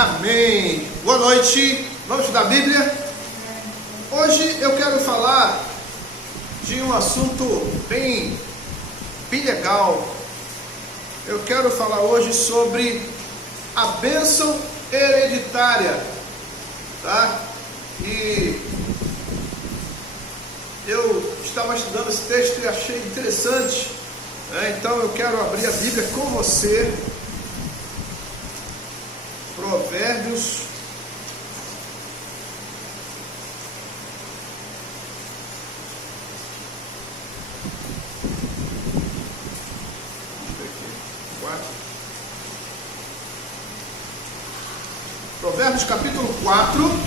Amém. Boa noite. Vamos estudar a Bíblia? Hoje eu quero falar de um assunto bem legal. Eu quero falar hoje sobre a bênção hereditária, tá? E eu estava estudando esse texto e achei interessante, né? Então eu quero abrir a Bíblia com você. Provérbios, Provérbios capítulo 4,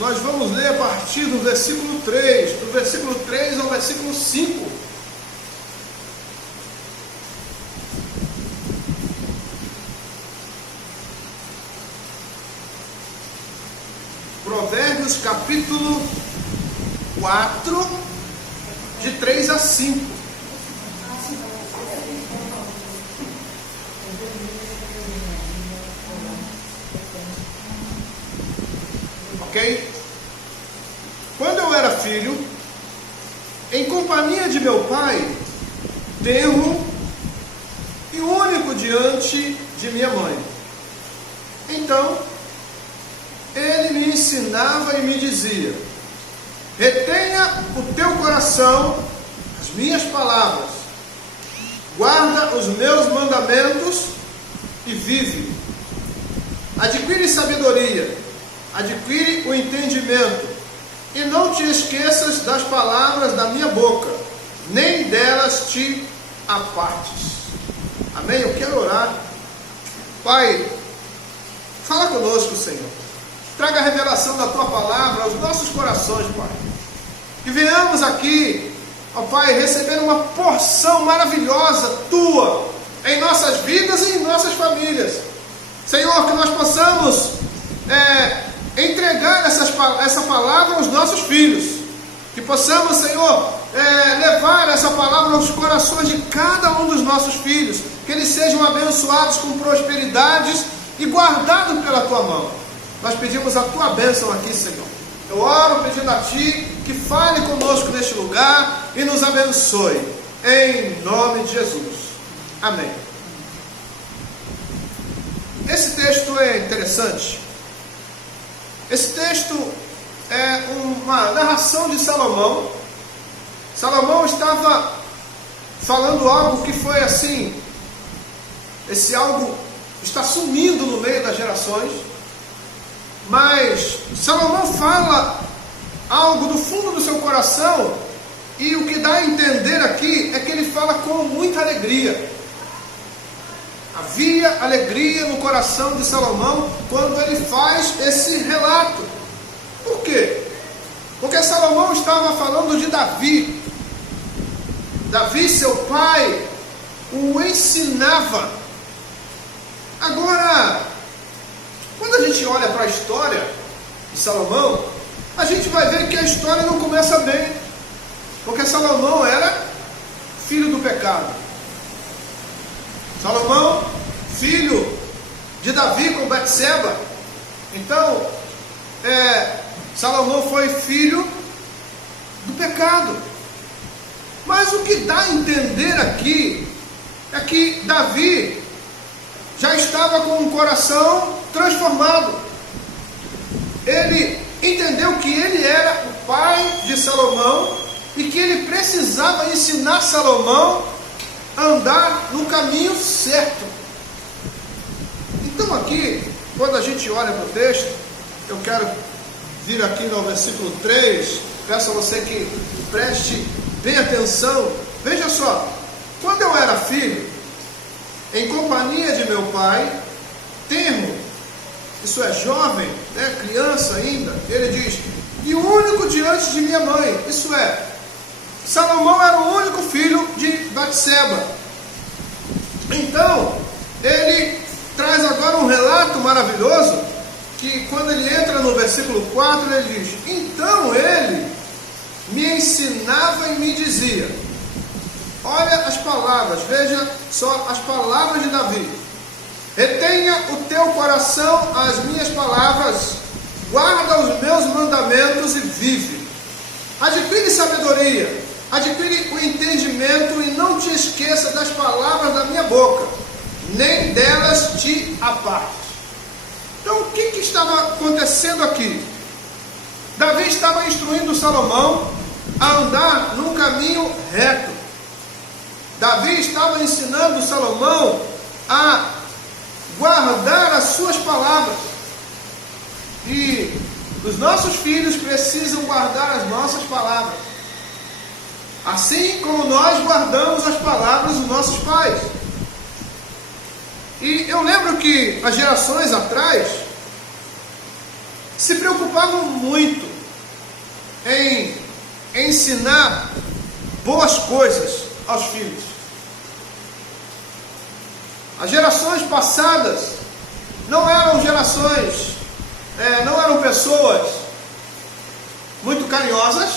nós vamos ler a partir do versículo 3, do versículo 3 ao versículo 5. Provérbios capítulo 4, de 3 a 5. Ok? Quando eu era filho, em companhia de meu pai, tenro e único diante de minha mãe. Então, ele me ensinava e me dizia: retenha o teu coração as minhas palavras, guarda os meus mandamentos e vive. Adquire sabedoria, adquire o entendimento, e não te esqueças das palavras da minha boca, nem delas te apartes. Amém? Eu quero orar. Pai, fala conosco, Senhor. Traga a revelação da Tua palavra aos nossos corações, Pai. Que venhamos aqui, ó Pai, receber uma porção maravilhosa Tua em nossas vidas e em nossas famílias. Senhor, que nós possamos entregar essa palavra aos nossos filhos. Que possamos, Senhor, levar essa palavra aos corações de cada um dos nossos filhos. Que eles sejam abençoados com prosperidades e guardados pela Tua mão. Nós pedimos a Tua bênção aqui, Senhor. Eu oro pedindo a Ti que fale conosco neste lugar e nos abençoe. Em nome de Jesus. Amém. Esse texto é interessante. Esse texto é uma narração de Salomão. Salomão estava falando algo que foi assim. Esse algo está sumindo no meio das gerações. Mas Salomão fala algo do fundo do seu coração, e o que dá a entender aqui é que ele fala com muita alegria. Havia alegria no coração de Salomão quando ele faz esse relato. Por quê? Porque Salomão estava falando de Davi. Davi, seu pai, o ensinava. Agora, quando a gente olha para a história de Salomão, a gente vai ver que a história não começa bem, porque Salomão era filho do pecado. Salomão, filho de Davi com Betseba. Então, Salomão foi filho do pecado. Mas o que dá a entender aqui é que Davi já estava com um coração transformado. Ele entendeu que ele era o pai de Salomão e que ele precisava ensinar Salomão a andar no caminho certo. Então aqui, quando a gente olha para o texto, eu quero vir aqui no versículo 3, peço a você que preste bem atenção. Veja só, quando eu era filho, em companhia de meu pai, tenro, isso é jovem, né, criança ainda, ele diz, e único diante de minha mãe, isso é, Salomão era o único filho de Betseba. Então, ele traz agora um relato maravilhoso, que quando ele entra no versículo 4, ele diz, então ele me ensinava e me dizia, olha as palavras, veja só as palavras de Davi. Retenha o teu coração as minhas palavras, guarda os meus mandamentos e vive. Adquire sabedoria, adquire o entendimento e não te esqueça das palavras da minha boca, nem delas te apartes. Então, o que estava acontecendo aqui? Davi estava instruindo Salomão a andar num caminho reto. Davi estava ensinando Salomão a guardar as suas palavras. E os nossos filhos precisam guardar as nossas palavras, assim como nós guardamos as palavras dos nossos pais. E eu lembro que as gerações atrás se preocupavam muito em ensinar boas coisas aos filhos. As gerações passadas não eram pessoas muito carinhosas.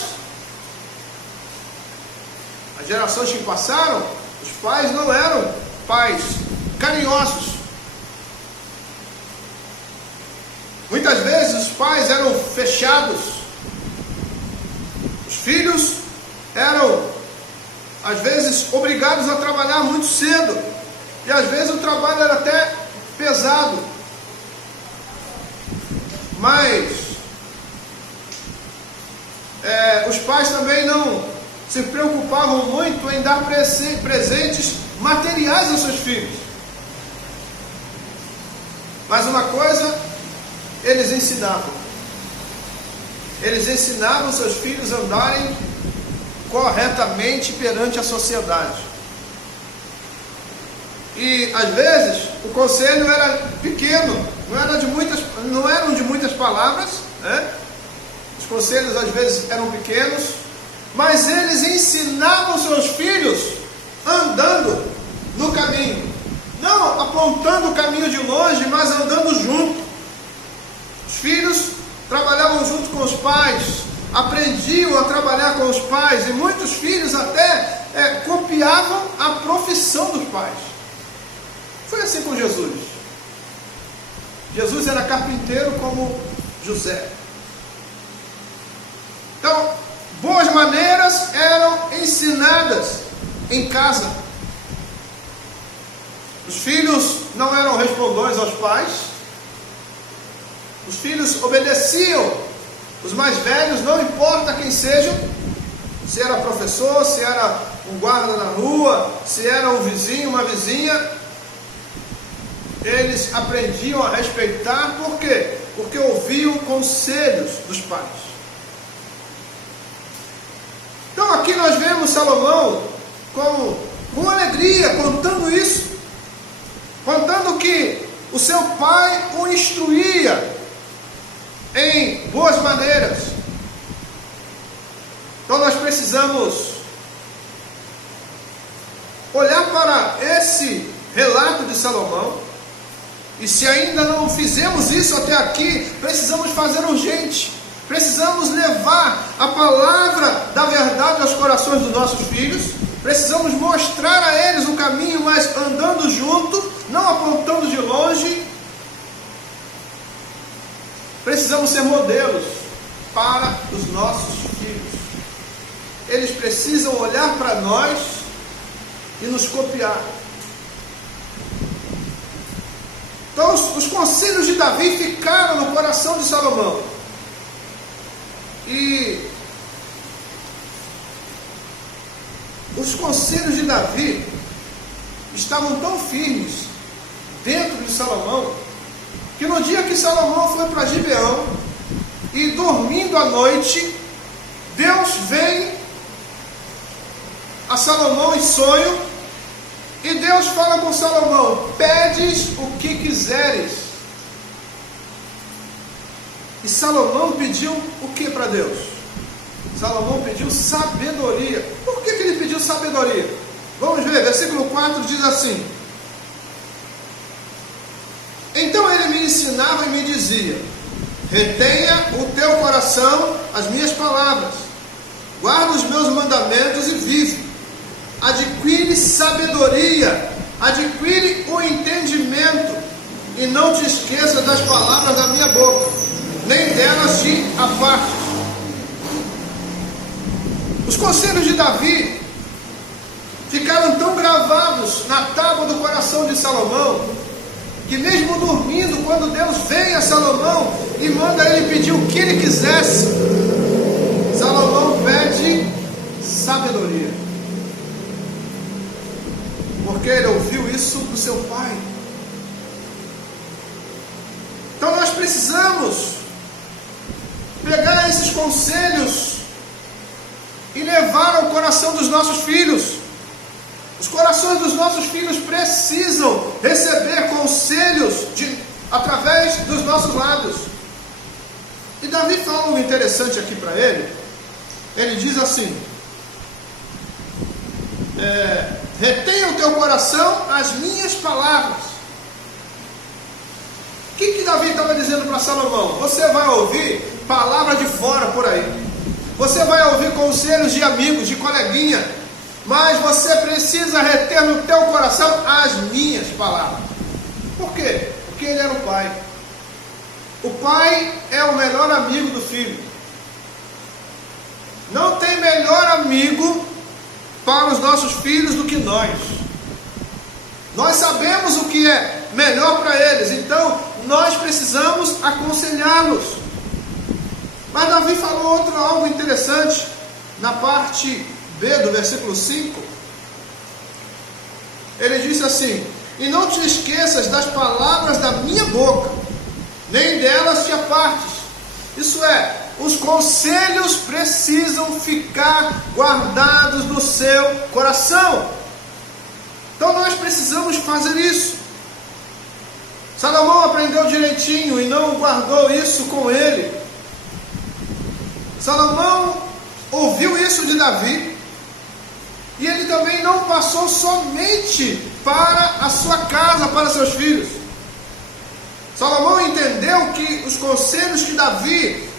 As gerações que passaram, os pais não eram pais carinhosos. Muitas vezes os pais eram fechados. Os filhos eram, às vezes, obrigados a trabalhar muito cedo. E às vezes o trabalho era até pesado. Mas os pais também não se preocupavam muito em dar presentes materiais aos seus filhos. Mas uma coisa, eles ensinavam. Eles ensinavam seus filhos a andarem corretamente perante a sociedade. E às vezes o conselho era pequeno, não eram de muitas palavras, né? Os conselhos às vezes eram pequenos, mas eles ensinavam seus filhos andando no caminho, não apontando o caminho de longe, mas andando junto. Os filhos trabalhavam junto com os pais, aprendiam a trabalhar com os pais, e muitos filhos até copiavam a profissão dos pais. Foi assim com Jesus. Jesus era carpinteiro como José. Então, boas maneiras eram ensinadas em casa. Os filhos não eram respondões aos pais. Os filhos obedeciam os mais velhos, não importa quem sejam. Se era professor, se era um guarda na rua, se era um vizinho, uma vizinha. Eles aprendiam a respeitar, por quê? Porque ouviam conselhos dos pais. Então aqui nós vemos Salomão com alegria contando isso, contando que o seu pai o instruía em boas maneiras. Então nós precisamos olhar para esse relato de Salomão. E se ainda não fizemos isso até aqui, precisamos fazer urgente. Precisamos levar a palavra da verdade aos corações dos nossos filhos. Precisamos mostrar a eles o caminho, mas andando junto, não apontando de longe. Precisamos ser modelos para os nossos filhos. Eles precisam olhar para nós e nos copiar. Então os conselhos de Davi ficaram no coração de Salomão. E os conselhos de Davi estavam tão firmes dentro de Salomão, que no dia que Salomão foi para Gibeão, e dormindo à noite, Deus vem a Salomão em sonho, e Deus fala com Salomão: pedes o que quiseres. E Salomão pediu o que para Deus? Salomão pediu sabedoria. Por que ele pediu sabedoria? Vamos ver, versículo 4 diz assim: então ele me ensinava e me dizia: retenha o teu coração as minhas palavras, guarda os meus mandamentos e vive. Adquire sabedoria, adquire o entendimento, e não te esqueças das palavras da minha boca, nem delas te apartes. Os conselhos de Davi ficaram tão gravados na tábua do coração de Salomão, que mesmo dormindo, quando Deus vem a Salomão e manda ele pedir o que ele quisesse, Salomão pede sabedoria, porque ele ouviu isso do seu pai. Então nós precisamos pegar esses conselhos e levar ao coração dos nossos filhos. Os corações dos nossos filhos precisam receber conselhos através dos nossos lábios. E Davi fala algo interessante aqui para ele. Ele diz assim: retenha o teu coração as minhas palavras. O que Davi estava dizendo para Salomão? Você vai ouvir palavra de fora por aí. Você vai ouvir conselhos de amigos, de coleguinha. Mas você precisa reter no teu coração as minhas palavras. Por quê? Porque ele era o pai. O pai é o melhor amigo do filho. Não tem melhor amigo para os nossos filhos do que nós. Nós sabemos o que é melhor para eles, então nós precisamos aconselhá-los. Mas Davi falou algo interessante na parte B do versículo 5. Ele disse assim: e não te esqueças das palavras da minha boca, nem delas te apartes. Isso é, os conselhos precisam ficar guardados no seu coração. Então nós precisamos fazer isso. Salomão aprendeu direitinho e não guardou isso com ele. Salomão ouviu isso de Davi, e ele também não passou somente para a sua casa, para seus filhos. Salomão entendeu que os conselhos que Davi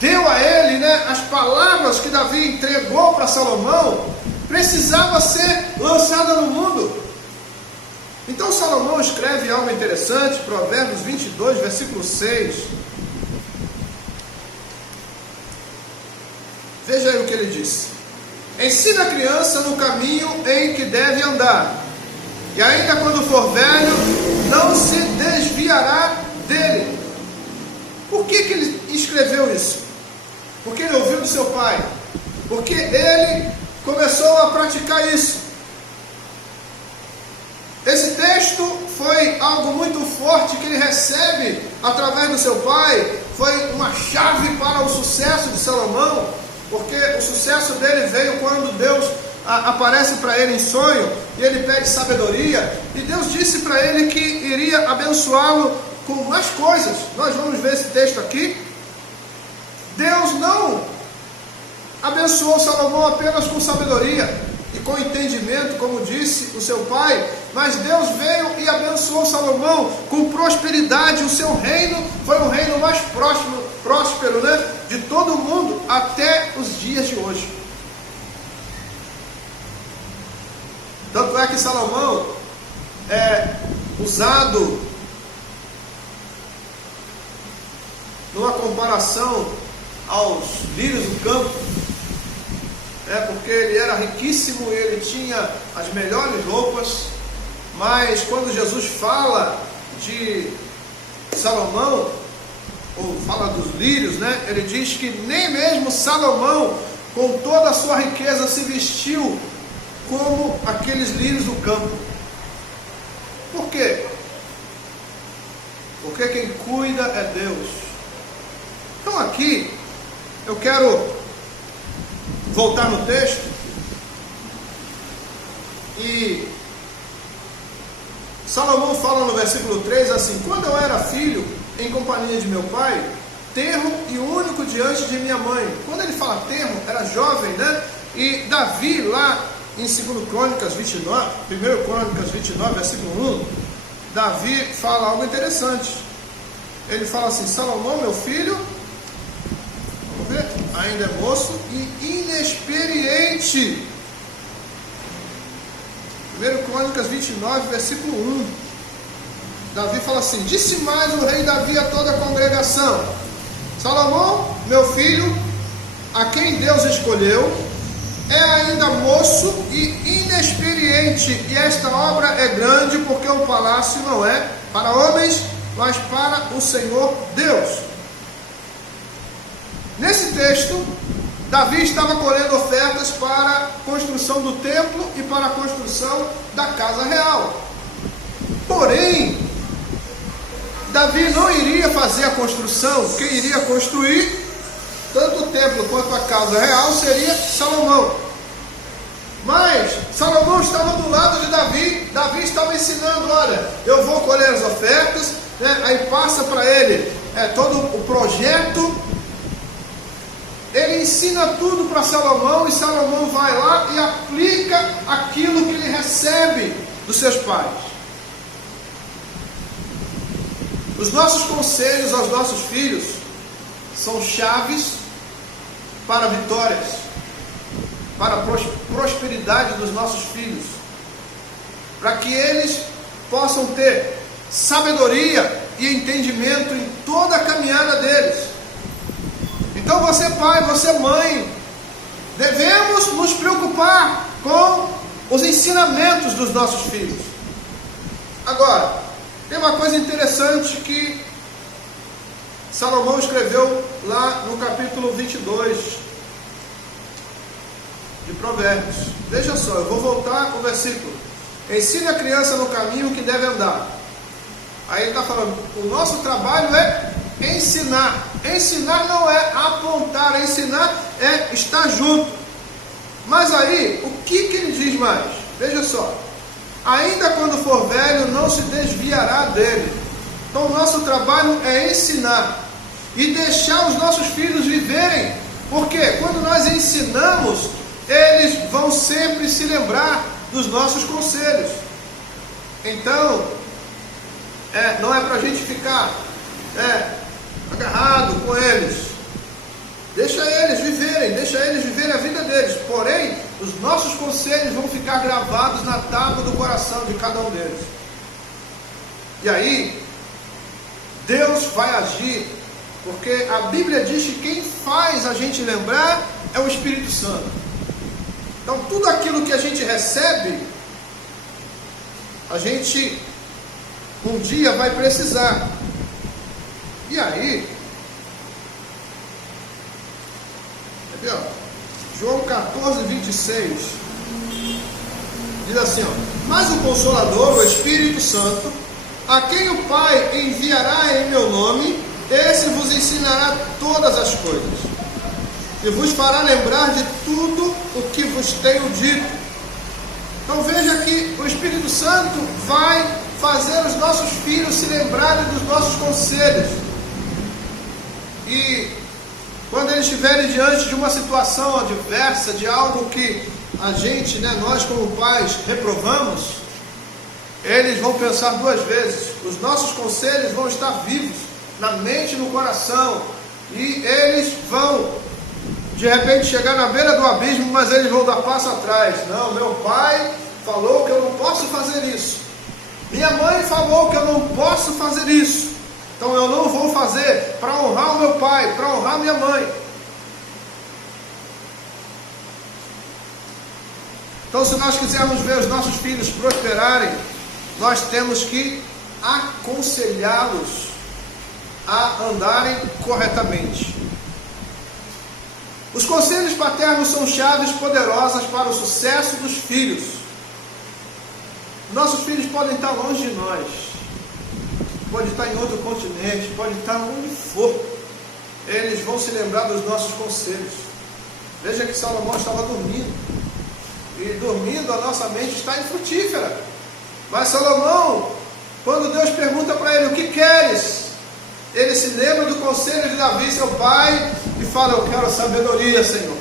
deu a ele, as palavras que Davi entregou para Salomão, precisava ser lançada no mundo. Então Salomão escreve algo interessante, Provérbios 22, versículo 6. Veja aí o que ele disse: ensina a criança no caminho em que deve andar, e ainda quando for velho, não se desviará dele. Por que ele escreveu isso? Porque ele ouviu do seu pai, porque ele começou a praticar isso. Esse texto foi algo muito forte que ele recebe através do seu pai, foi uma chave para o sucesso de Salomão, porque o sucesso dele veio quando Deus aparece para ele em sonho, e ele pede sabedoria, e Deus disse para ele que iria abençoá-lo com mais coisas. Nós vamos ver esse texto aqui. Deus não abençoou Salomão apenas com sabedoria e com entendimento, como disse o seu pai, mas Deus veio e abençoou Salomão com prosperidade. O seu reino foi o reino mais próspero, de todo o mundo até os dias de hoje. Tanto é que Salomão é usado numa comparação aos lírios do campo, porque ele era riquíssimo, ele tinha as melhores roupas, mas quando Jesus fala de Salomão, ou fala dos lírios, ele diz que nem mesmo Salomão, com toda a sua riqueza, se vestiu como aqueles lírios do campo. Por quê? Porque quem cuida é Deus. Então aqui eu quero voltar no texto e Salomão fala no versículo 3 assim: quando eu era filho, em companhia de meu pai, tenro e único diante de minha mãe. Quando ele fala tenro, era jovem, E Davi, lá em 2 Crônicas 29, 1 Crônicas 29, versículo 1, Davi fala algo interessante. Ele fala assim: Salomão, meu filho, vamos ver, ainda é moço e inexperiente. 1 Crônicas 29, versículo 1. Davi fala assim: disse mais o rei Davi a toda a congregação: Salomão, meu filho, a quem Deus escolheu, é ainda moço e inexperiente, e esta obra é grande, porque o palácio não é para homens, mas para o Senhor Deus. Nesse texto, Davi estava colhendo ofertas para a construção do templo e para a construção da casa real. Porém, Davi não iria fazer a construção. Quem iria construir tanto o templo quanto a casa real seria Salomão. Mas Salomão estava do lado de Davi. Davi estava ensinando: olha, eu vou colher as ofertas, né? Aí passa para ele todo o projeto. Ele ensina tudo para Salomão, e Salomão vai lá e aplica aquilo que ele recebe dos seus pais. Os nossos conselhos aos nossos filhos são chaves para vitórias, para a prosperidade dos nossos filhos, para que eles possam ter sabedoria e entendimento em toda a caminhada deles. Então você pai, você mãe, devemos nos preocupar com os ensinamentos dos nossos filhos. Agora, tem uma coisa interessante que Salomão escreveu lá no capítulo 22 de Provérbios. Veja só, eu vou voltar ao versículo: ensine a criança no caminho que deve andar. Aí ele está falando: o nosso trabalho é ensinar. Ensinar não é apontar, ensinar é estar junto. Mas aí, o que ele diz mais? Veja só: ainda quando for velho, não se desviará dele. Então o nosso trabalho é ensinar e deixar os nossos filhos viverem, porque quando nós ensinamos, eles vão sempre se lembrar dos nossos conselhos. Então, não é para a gente ficar agarrado com eles. Deixa eles viverem a vida deles. Porém, os nossos conselhos vão ficar gravados na tábua do coração de cada um deles. E aí, Deus vai agir, porque a Bíblia diz que quem faz a gente lembrar é o Espírito Santo. Então, tudo aquilo que a gente recebe, a gente um dia vai precisar. E aí, João 14, 26 diz assim: mas o Consolador, o Espírito Santo, a quem o Pai enviará em meu nome, esse vos ensinará todas as coisas e vos fará lembrar de tudo o que vos tenho dito. Então veja que o Espírito Santo vai fazer os nossos filhos se lembrarem dos nossos conselhos. E quando eles estiverem diante de uma situação adversa, de algo que a gente, nós como pais, reprovamos, eles vão pensar duas vezes. Os nossos conselhos vão estar vivos na mente e no coração, e eles vão de repente chegar na beira do abismo, mas eles vão dar passo atrás. Não, meu pai falou que eu não posso fazer isso, minha mãe falou que eu não posso fazer isso, então eu não vou fazer, para honrar o meu pai, para honrar minha mãe. Então, se nós quisermos ver os nossos filhos prosperarem, nós temos que aconselhá-los a andarem corretamente. Os conselhos paternos são chaves poderosas para o sucesso dos filhos. Nossos filhos podem estar longe de nós, pode estar em outro continente, pode estar onde for, eles vão se lembrar dos nossos conselhos. Veja que Salomão estava dormindo, e dormindo a nossa mente está infrutífera. Mas Salomão, quando Deus pergunta para ele: o que queres? Ele se lembra do conselho de Davi, seu pai, e fala: eu quero sabedoria, Senhor.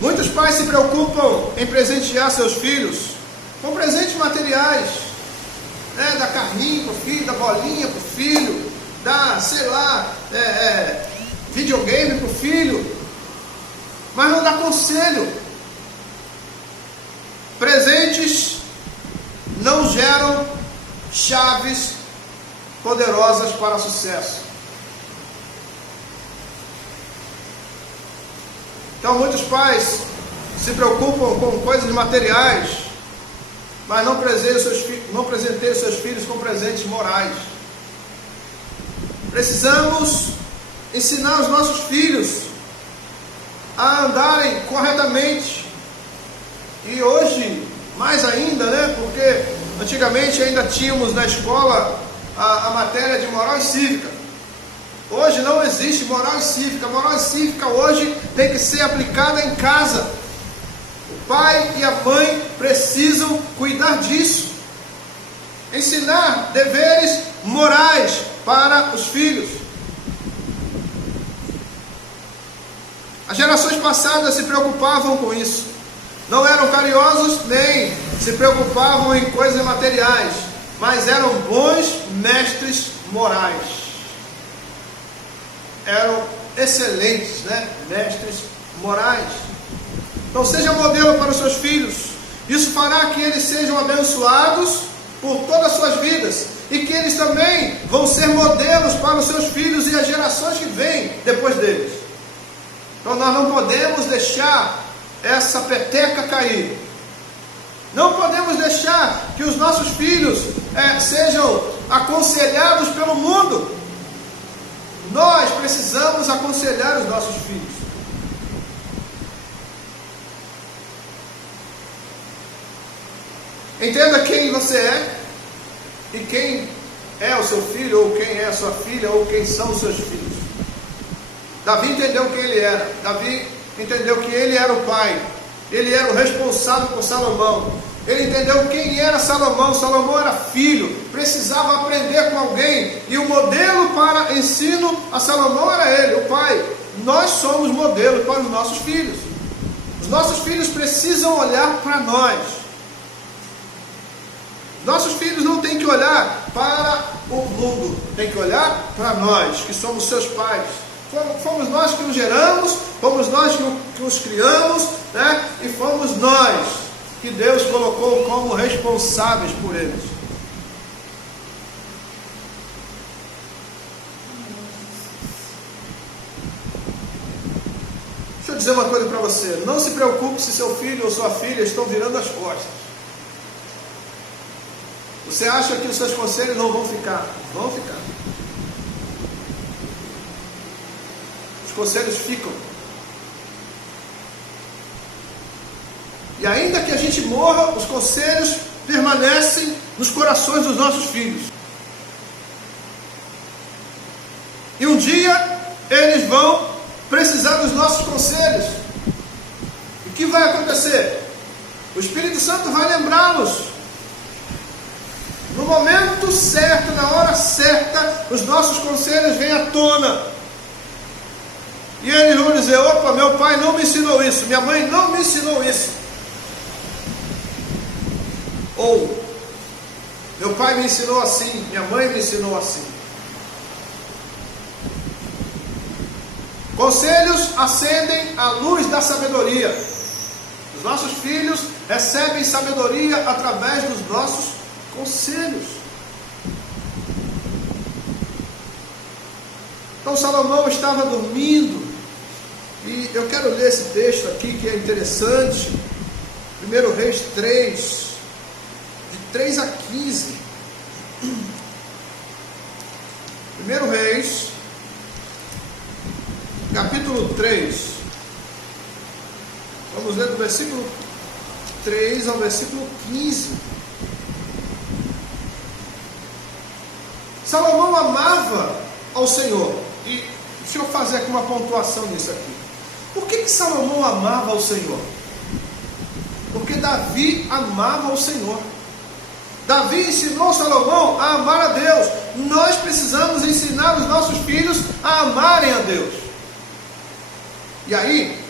Muitos pais se preocupam em presentear seus filhos com presentes materiais, dá carrinho para o filho, dá bolinha para o filho, dá, videogame para o filho, mas não dá conselho. presentes não geram chaves poderosas para sucesso. Então muitos pais se preocupam com coisas materiais, mas não presenteiam seus filhos com presentes morais. Precisamos ensinar os nossos filhos a andarem corretamente. E hoje, mais ainda, né? Porque antigamente ainda tínhamos na escola a matéria de moral e cívica. Hoje não existe moral e cívica. Moral e cívica hoje tem que ser aplicada em casa. O pai e a mãe precisam cuidar disso. Ensinar deveres morais para os filhos. As gerações passadas se preocupavam com isso. Não eram carinhosos nem se preocupavam em coisas materiais, mas eram bons mestres morais. Eram excelentes, né? Mestres morais. Então seja modelo para os seus filhos. Isso fará que eles sejam abençoados por todas as suas vidas, e que eles também vão ser modelos para os seus filhos e as gerações que vêm depois deles. Então nós não podemos deixar essa peteca cair. Não podemos deixar que os nossos filhos sejam aconselhados pelo mundo. Nós precisamos aconselhar os nossos filhos. Entenda quem você é e quem é o seu filho, ou quem é a sua filha, ou quem são os seus filhos. Davi entendeu quem ele era. Davi entendeu que ele era o pai. Ele era o responsável por Salomão. Ele entendeu quem era Salomão. Salomão era filho, precisava aprender com alguém, e o modelo para ensino a Salomão era ele, o pai. Nós somos modelo para os nossos filhos. Os nossos filhos precisam olhar para nós. Nossos filhos não têm que olhar para o mundo, têm que olhar para nós, que somos seus pais. Fomos nós que os geramos, fomos nós que os criamos, né? E fomos nós que Deus colocou como responsáveis por eles. Deixa eu dizer uma coisa para você. Não se preocupe se seu filho ou sua filha estão virando as costas. Você acha que os seus conselhos não vão ficar? Vão ficar. Os conselhos ficam. E ainda que a gente morra, os conselhos permanecem nos corações dos nossos filhos. E um dia eles vão precisar dos nossos conselhos. O que vai acontecer? O Espírito Santo vai lembrá-los. No momento certo, na hora certa, os nossos conselhos vêm à tona. E eles vão dizer: opa, meu pai não me ensinou isso, minha mãe não me ensinou isso. Ou, meu pai me ensinou assim, minha mãe me ensinou assim. Conselhos acendem a luz da sabedoria. Os nossos filhos recebem sabedoria através dos nossos conselhos. Então Salomão estava dormindo, e eu quero ler esse texto aqui que é interessante. 1 Reis 3, de 3 a 15. 1 Reis, capítulo 3. Vamos ler do versículo 3 ao versículo 15. Salomão amava ao Senhor. E deixa eu fazer aqui uma pontuação nisso aqui. Por que Salomão amava ao Senhor? Porque Davi amava ao Senhor. Davi ensinou Salomão a amar a Deus. Nós precisamos ensinar os nossos filhos a amarem a Deus. E aí,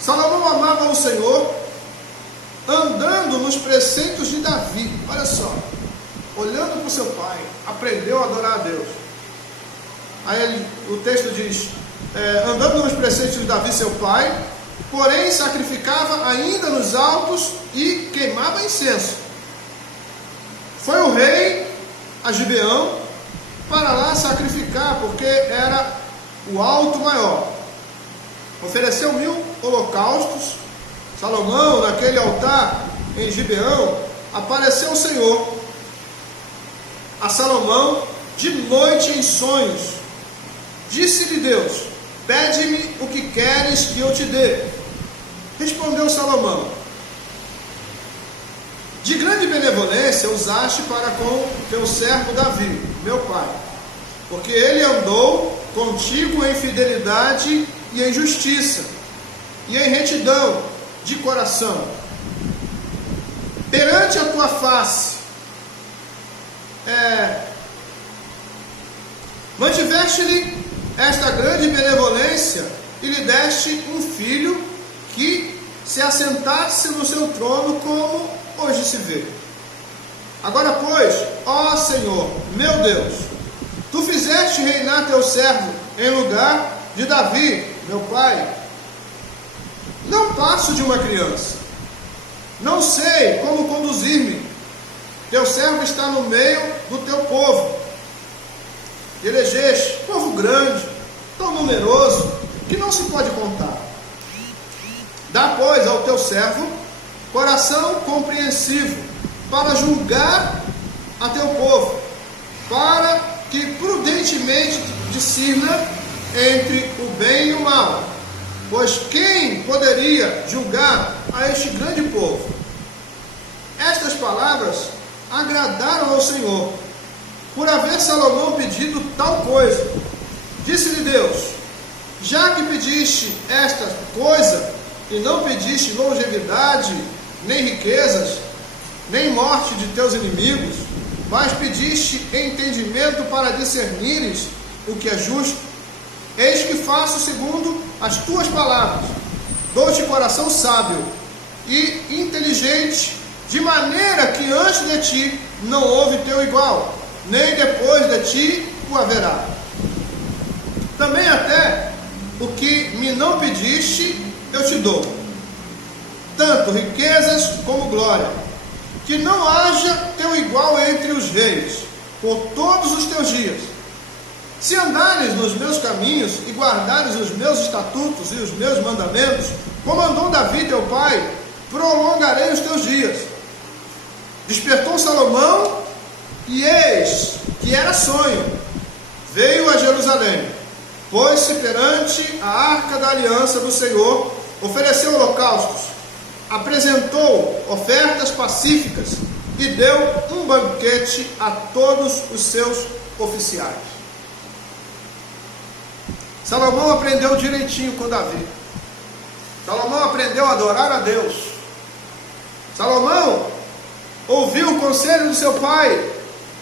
Salomão amava ao Senhor, andando nos preceitos de Davi. Olha só. Olhando para o seu pai, aprendeu a adorar a Deus. Aí o texto diz: andando nos preceitos de Davi, seu pai, porém sacrificava ainda nos altos e queimava incenso. Foi o rei a Gibeão para lá sacrificar, porque era o alto maior. Ofereceu 1000 holocaustos. Salomão, naquele altar em Gibeão, apareceu o Senhor a Salomão de noite em sonhos. Disse-lhe Deus: pede-me o que queres que eu te dê. Respondeu Salomão: de grande benevolência usaste para com teu servo Davi, meu pai, porque ele andou contigo em fidelidade e em justiça, e em retidão de coração, perante a tua face. Mantiveste-lhe esta grande benevolência e lhe deste um filho que se assentasse no seu trono, como hoje se vê. Agora, pois, ó Senhor, meu Deus, tu fizeste reinar teu servo em lugar de Davi, meu pai. Não passo de uma criança, não sei como conduzir-me. Teu servo está no meio do teu povo. Elegeste povo grande, tão numeroso, que não se pode contar. Dá, pois, ao teu servo coração compreensivo, para julgar a teu povo, para que prudentemente discirna entre o bem e o mal. Pois quem poderia julgar a este grande povo? Estas palavras agradaram ao Senhor, por haver Salomão pedido tal coisa. Disse-lhe Deus: já que pediste esta coisa, e não pediste longevidade, nem riquezas, nem morte de teus inimigos, mas pediste entendimento para discernires o que é justo, eis que faço segundo as tuas palavras. Dou-te coração sábio e inteligente, de maneira que antes de ti não houve teu igual, nem depois de ti o haverá. Também até o que me não pediste eu te dou, tanto riquezas como glória, que não haja teu igual entre os reis, por todos os teus dias. Se andares nos meus caminhos e guardares os meus estatutos e os meus mandamentos, como andou Davi teu pai, prolongarei os teus dias. Despertou Salomão, e eis que era sonho. Veio a Jerusalém, pôs-se perante a arca da aliança do Senhor, ofereceu holocaustos, apresentou ofertas pacíficas e deu um banquete a todos os seus oficiais. Salomão aprendeu direitinho com Davi. Salomão aprendeu a adorar a Deus. Salomão ouviu o conselho do seu pai,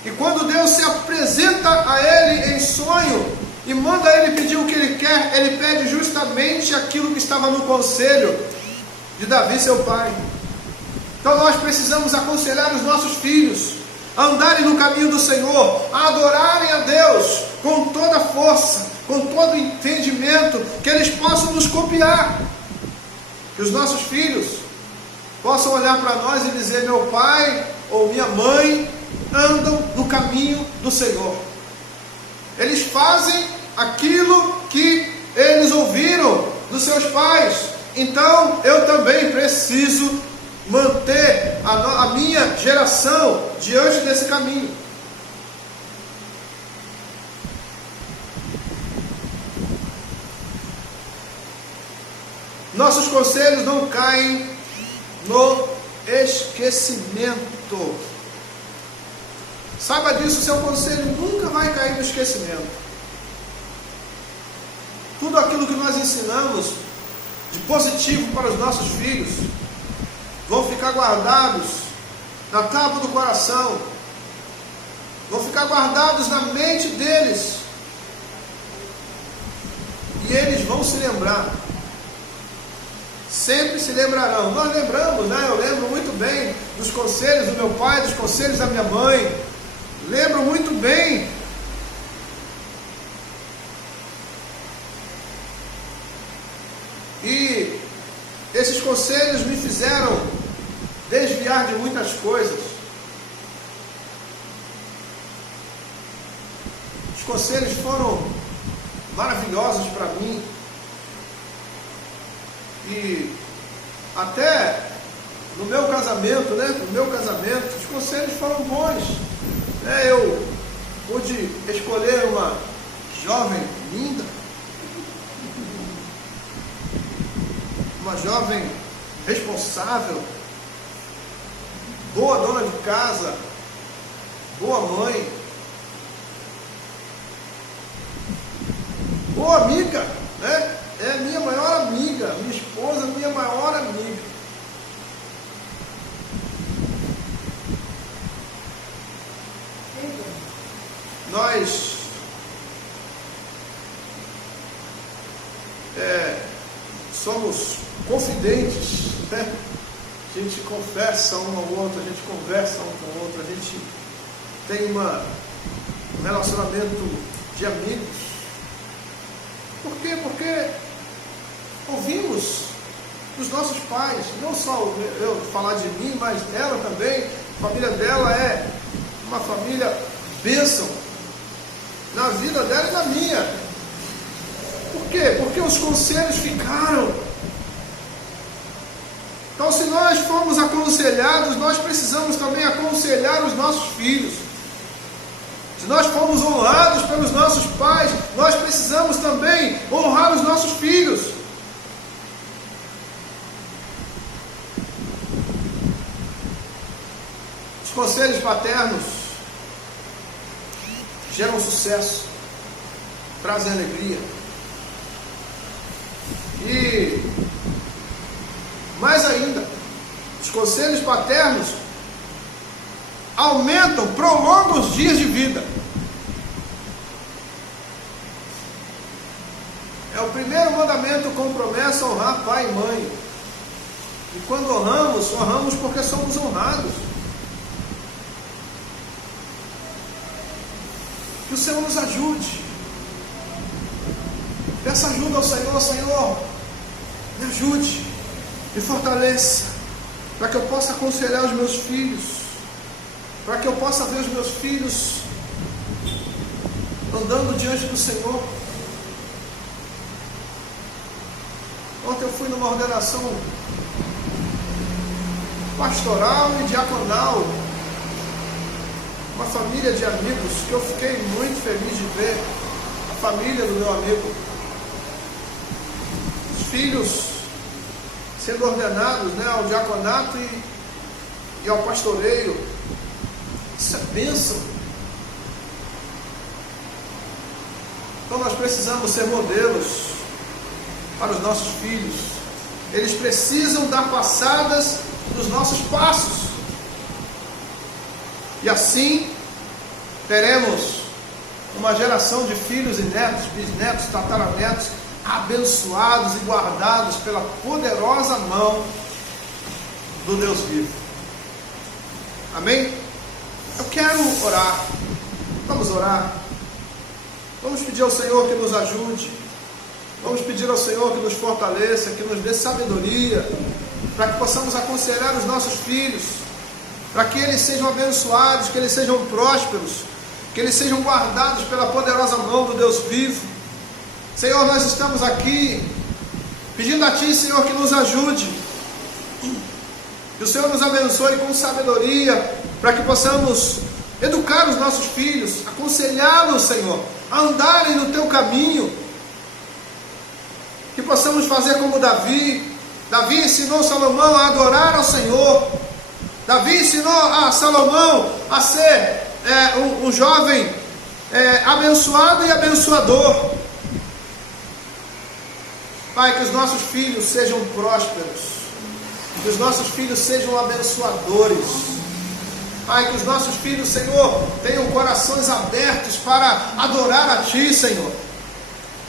e quando Deus se apresenta a ele em sonho e manda ele pedir o que ele quer, ele pede justamente aquilo que estava no conselho de Davi, seu pai. Então nós precisamos aconselhar os nossos filhos a andarem no caminho do Senhor, a adorarem a Deus com toda a força, com todo o entendimento, que eles possam nos copiar, que os nossos filhos possam olhar para nós e dizer: meu pai ou minha mãe andam no caminho do Senhor, eles fazem aquilo que eles ouviram dos seus pais, então eu também preciso manter a minha geração diante desse caminho. Nossos conselhos não caem no esquecimento. Saiba disso, seu conselho nunca vai cair no esquecimento. Tudo aquilo que nós ensinamos de positivo para os nossos filhos vão ficar guardados na tábua do coração, vão ficar guardados na mente deles, e eles vão se lembrar, sempre se lembrarão. Nós lembramos, né? Eu lembro muito bem dos conselhos do meu pai, dos conselhos da minha mãe, lembro muito bem e esses conselhos me fizeram desviar de muitas coisas. Os conselhos foram maravilhosos para mim. E até no meu casamento, os conselhos foram bons. Eu pude escolher uma jovem linda, uma jovem responsável, boa dona de casa, boa mãe, boa amiga, né? É a minha maior amiga, minha esposa, minha maior amiga. Nós somos confidentes, né? A gente confessa um ao outro, a gente conversa um com o outro, a gente tem um relacionamento de amigos. Por quê? Porque ouvimos dos nossos pais, não só eu falar de mim, mas ela também. A família dela é uma família bênção na vida dela e na minha. Por quê? Porque os conselhos ficaram. Então, se nós formos aconselhados, nós precisamos também aconselhar os nossos filhos. Se nós formos honrados pelos nossos pais, nós precisamos também honrar os nossos filhos. Os conselhos paternos geram sucesso, trazem alegria. E mais ainda, os conselhos paternos aumentam, prolongam os dias de vida. É o primeiro mandamento com promessa: honrar pai e mãe. E quando honramos porque somos honrados. Que o Senhor nos ajude. Peça ajuda ao Senhor. Senhor, me ajude, me fortaleça, para que eu possa aconselhar os meus filhos, para que eu possa ver os meus filhos andando diante do Senhor. Ontem eu fui numa ordenação pastoral e diaconal, uma família de amigos que eu fiquei muito feliz de ver, a família do meu amigo, os filhos sendo ordenados, né, ao diaconato e ao pastoreio. Isso é bênção. Então nós precisamos ser modelos para os nossos filhos. Eles precisam dar passadas nos nossos passos. E assim teremos uma geração de filhos e netos, bisnetos, tataranetos, abençoados e guardados pela poderosa mão do Deus vivo. Amém? Eu quero orar. Vamos orar. Vamos pedir ao Senhor que nos ajude. Vamos pedir ao Senhor que nos fortaleça, que nos dê sabedoria, para que possamos aconselhar os nossos filhos, para que eles sejam abençoados, que eles sejam prósperos, que eles sejam guardados pela poderosa mão do Deus vivo. Senhor, nós estamos aqui pedindo a Ti, Senhor, que nos ajude, que o Senhor nos abençoe com sabedoria, para que possamos educar os nossos filhos, aconselhá-los, Senhor, a andarem no Teu caminho, que possamos fazer como Davi. Davi ensinou Salomão a adorar ao Senhor. Davi ensinou a Salomão a ser um jovem abençoado e abençoador. Pai, que os nossos filhos sejam prósperos, que os nossos filhos sejam abençoadores. Pai, que os nossos filhos, Senhor, tenham corações abertos para adorar a Ti, Senhor,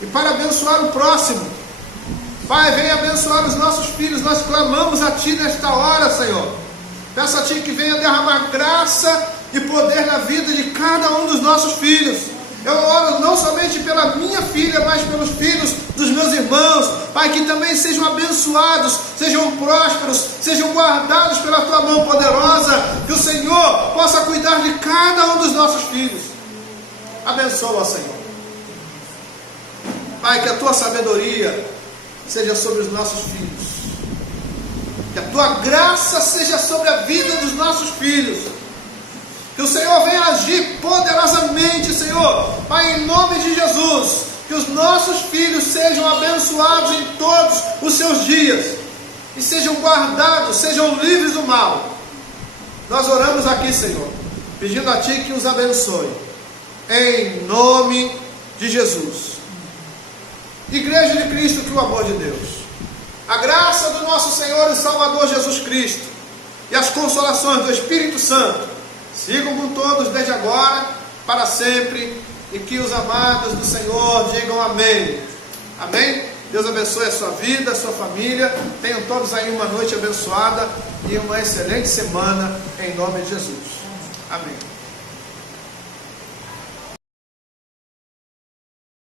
e para abençoar o próximo. Pai, venha abençoar os nossos filhos. Nós clamamos a Ti nesta hora, Senhor. Peço a Ti que venha derramar graça e poder na vida de cada um dos nossos filhos. Eu oro não somente pela minha filha, mas pelos filhos dos meus irmãos, Pai, que também sejam abençoados, sejam prósperos, sejam guardados pela Tua mão poderosa, que o Senhor possa cuidar de cada um dos nossos filhos. Abençoa, Senhor. Pai, que a Tua sabedoria seja sobre os nossos filhos, que a Tua graça seja sobre a vida dos nossos filhos, que o Senhor venha agir poderosamente, Senhor, Pai, em nome de Jesus, que os nossos filhos sejam abençoados em todos os seus dias, e sejam guardados, sejam livres do mal. Nós oramos aqui, Senhor, pedindo a Ti que os abençoe, em nome de Jesus. Igreja de Cristo, que o amor de Deus, a graça do nosso Senhor e Salvador Jesus Cristo, e as consolações do Espírito Santo, sigam com todos desde agora, para sempre, e que os amados do Senhor digam amém. Amém? Deus abençoe a sua vida, a sua família. Tenham todos aí uma noite abençoada e uma excelente semana, em nome de Jesus. Amém.